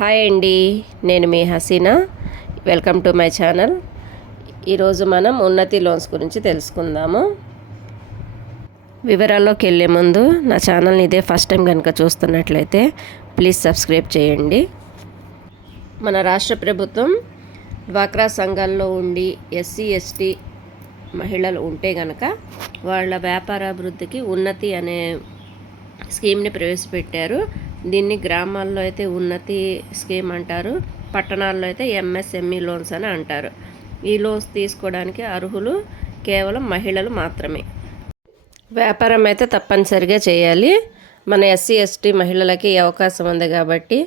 Hi అండి, నేను మీ Haseena. Welcome to my channel. ఈరోజు మనం ఉన్నతి లోన్స్ గురించి తెలుసుకుందాము. వివరాల్లోకి వెళ్ళే ముందు నా ఛానల్ని ఇదే ఫస్ట్ టైం కనుక చూస్తున్నట్లయితే ప్లీజ్ సబ్స్క్రైబ్ చేయండి. మన రాష్ట్ర ప్రభుత్వం డ్వాక్రా సంఘాల్లో ఉండి ఎస్సీ ఎస్టీ మహిళలు ఉంటే కనుక వాళ్ళ వ్యాపారాభివృద్ధికి ఉన్నతి అనే స్కీమ్ని ప్రవేశపెట్టారు. దీన్ని గ్రామాల్లో అయితే ఉన్నతి స్కీమ్ అంటారు, పట్టణాల్లో అయితే ఎంఎస్ఎంఈ లోన్స్ అని అంటారు. ఈ లోన్స్ తీసుకోవడానికి అర్హులు కేవలం మహిళలు మాత్రమే. వ్యాపారం అయితే తప్పనిసరిగా చేయాలి. మన ఎస్సీ ఎస్టీ మహిళలకి ఈ అవకాశం ఉంది కాబట్టి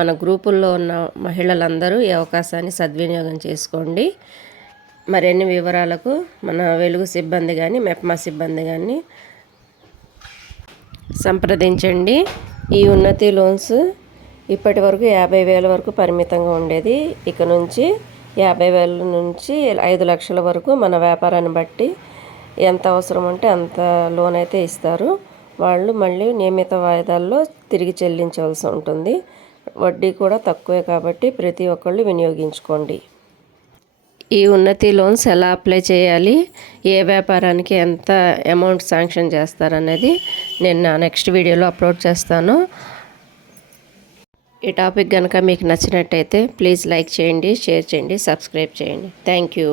మన గ్రూపుల్లో ఉన్న మహిళలందరూ ఈ అవకాశాన్ని సద్వినియోగం చేసుకోండి. మరిన్ని వివరాలకు మన వెలుగు సిబ్బంది కానీ మెప్మా సిబ్బంది కానీ సంప్రదించండి. ఈ ఉన్నతి లోన్స్ ఇప్పటి వరకు 50,000 వరకు పరిమితంగా ఉండేది. ఇక నుంచి 50,000 నుంచి 5 లక్షల వరకు మన వ్యాపారాన్ని బట్టి ఎంత అవసరం ఉంటే అంత లోన్ అయితే ఇస్తారు. వాళ్ళు మళ్ళీ నియమిత వాయిదాల్లో తిరిగి చెల్లించవలసి ఉంటుంది. వడ్డీ కూడా తక్కువే కాబట్టి ప్రతి ఒక్కళ్ళు వినియోగించుకోండి. ఈ ఉన్నతి లోన్స్ ఎలా అప్లై చేయాలి, ఏ వ్యాపారానికి ఎంత అమౌంట్ శాంక్షన్ చేస్తారనేది నేను నా నెక్స్ట్ వీడియోలో అప్లోడ్ చేస్తాను. ఈ టాపిక్ కనుక మీకు నచ్చినట్టయితే ప్లీజ్ లైక్ చేయండి, షేర్ చేయండి, సబ్స్క్రైబ్ చేయండి. Thank you.